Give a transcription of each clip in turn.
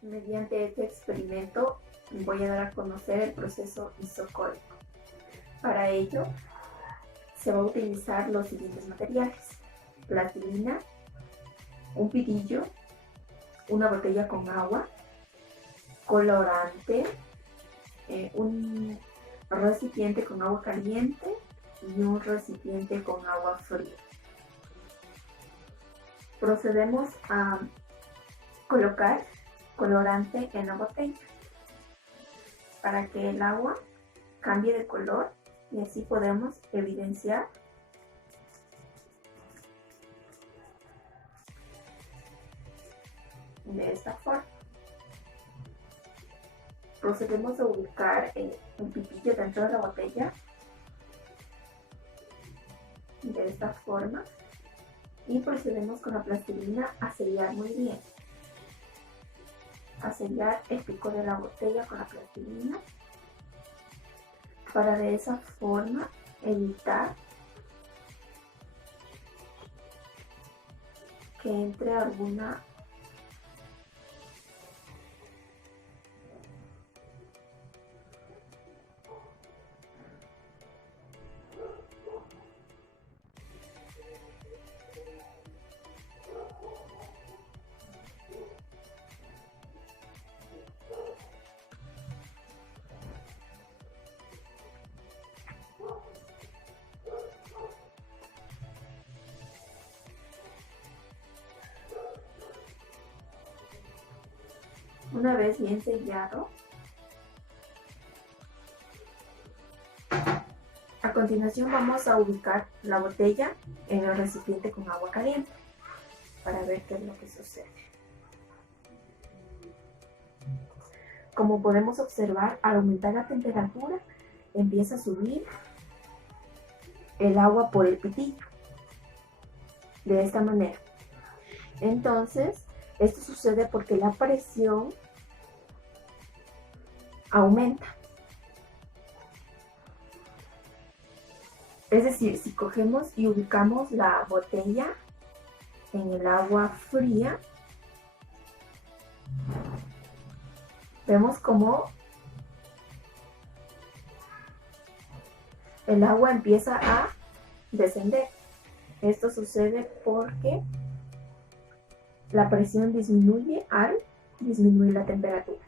Mediante este experimento voy a dar a conocer el proceso isocórico. Para ello se va a utilizar los siguientes materiales: plastilina, un pitillo, una botella con agua, colorante, un recipiente con agua caliente y un recipiente con agua fría. Procedemos a colocar colorante en la botella para que el agua cambie de color y así podemos evidenciar de esta forma. Procedemos a ubicar el pitillo dentro de la botella de esta forma y procedemos con la plastilina a sellar muy bien. A sellar el pico de la botella con la plastilina para de esa forma evitar que entre alguna Una vez bien sellado, a continuación vamos a ubicar la botella en el recipiente con agua caliente para ver qué es lo que sucede. Como podemos observar, al aumentar la temperatura empieza a subir el agua por el pitillo de esta manera. Entonces, esto sucede porque la presión aumenta. Es decir, si cogemos y ubicamos la botella en el agua fría, vemos como el agua empieza a descender. Esto sucede porque la presión disminuye al disminuir la temperatura.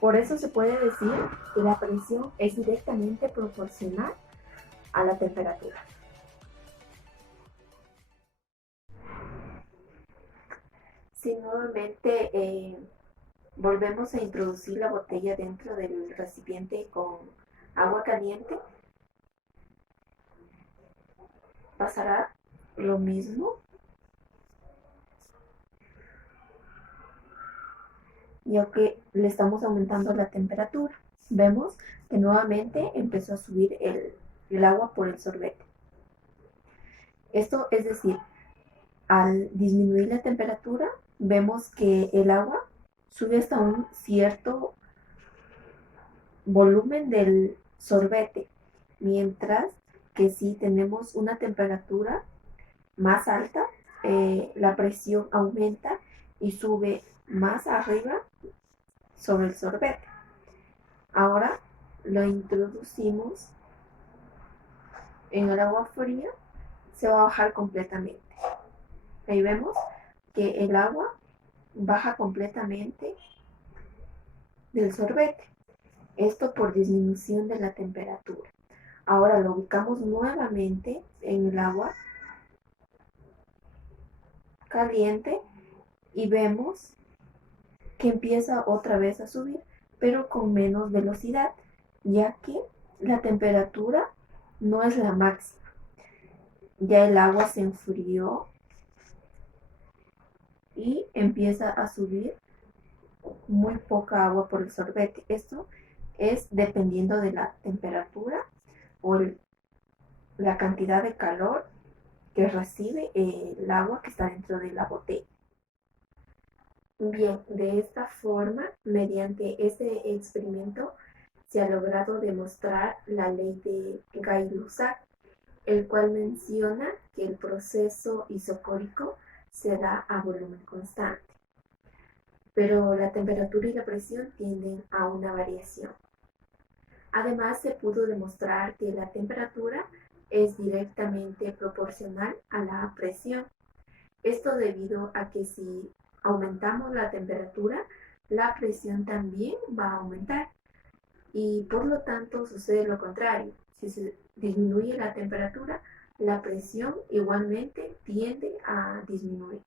Por eso se puede decir que la presión es directamente proporcional a la temperatura. Si nuevamente volvemos a introducir la botella dentro del recipiente con agua caliente, pasará lo mismo, ya que le estamos aumentando la temperatura. Vemos que nuevamente empezó a subir el agua por el sorbete. Esto es decir, al disminuir la temperatura, vemos que el agua sube hasta un cierto volumen del sorbete, mientras que si tenemos una temperatura más alta, la presión aumenta y sube más arriba sobre el sorbete. Ahora lo introducimos en el agua fría, se va a bajar completamente. Ahí vemos que el agua baja completamente del sorbete. Esto por disminución de la temperatura. Ahora lo ubicamos nuevamente en el agua caliente y vemos que empieza otra vez a subir, pero con menos velocidad, ya que la temperatura no es la máxima. Ya el agua se enfrió y empieza a subir muy poca agua por el sorbete. Esto es dependiendo de la temperatura o la cantidad de calor que recibe el agua que está dentro de la botella. Bien, de esta forma, mediante este experimento, se ha logrado demostrar la ley de Gay-Lussac, el cual menciona que el proceso isocórico se da a volumen constante. Pero la temperatura y la presión tienden a una variación. Además, se pudo demostrar que la temperatura es directamente proporcional a la presión. Esto debido a que si aumentamos la temperatura, la presión también va a aumentar. Y por lo tanto sucede lo contrario. Si se disminuye la temperatura, la presión igualmente tiende a disminuir.